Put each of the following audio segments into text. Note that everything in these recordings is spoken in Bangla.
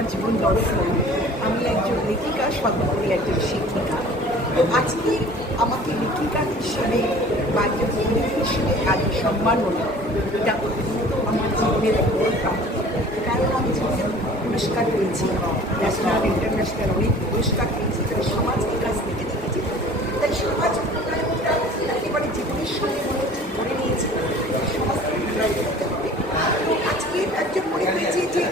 আমার জীবন দর্শন। আমি একজন লেখিকা, সর্বোপরি একজন শিক্ষিকা। তো আজকে আমাকে লেখিকা হিসেবে বা একজন লেখিকা হিসেবে আজ সম্মাননা, এটা অত্যন্ত আমার জীবনের এক বড় প্রাপ্তি। কারণ আমি জীবনে পুরস্কার পেয়েছি, ন্যাশনাল ইন্টারন্যাশনাল অনেক পুরস্কার পেয়েছি, তাই সমাজকে কাছ থেকে দেখেছি। তাই সমাজ উন্নয়নটা একেবারে জীবনের সঙ্গে মনে হচ্ছে ধরে নিয়েছি, সমাজকে উন্নয়ন করতে হবে। তো আজকে একজন মনে হয়েছে যে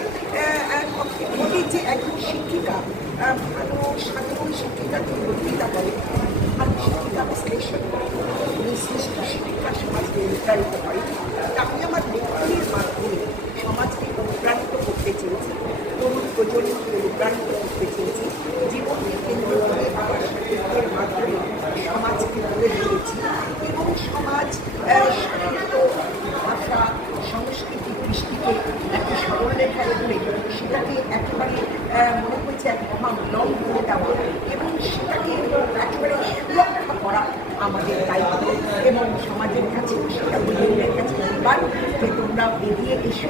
বলি যে একজন শিক্ষিকা ভালো সাধারণ শিক্ষিকাকে বক্তৃতা করে, ভালো শিক্ষিকা বিশ্লেষণ করে, বিশ্লিষ্ট শিক্ষিকা সমাজকে অনুপ্রাণিত করে। আমি আমার লেখনের মাধ্যমে সমাজকে অনুপ্রাণিত করতে চেয়েছি, তরুণ প্রজন্মকে অনুপ্রাণিত করতে চেয়েছি। জীবনকে কেন্দ্র করে আমার সাহিত্যের মাধ্যমে সমাজকে গড়ে তুলেছি এবং সমাজ, সাহিত্য, ভাষা, সংস্কৃতি, কৃষ্টিকে একটি সরলরেখায় ধরে সেটাকে একেবারে মনে হয়েছে এক মহামূল্যম করে দেওয়া এবং সেটাকে একেবারে সুরক্ষা করা আমাদের দায়িত্ব। এবং সমাজের কাছে সেটা প্রজন্মের কাছে বলবার যে তোমরা এগিয়ে এসো,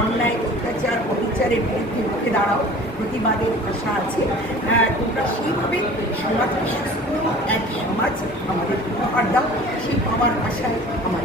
অন্যায় অত্যাচার অবিচারের বিরুদ্ধে মুখে দাঁড়াও, প্রতিবাদের ভাষা আছে, তোমরা সেইভাবে সমাজকে সুস্থ এক সমাজ আমাদের উপহার দাও। সেই পাওয়ার আশায় আমার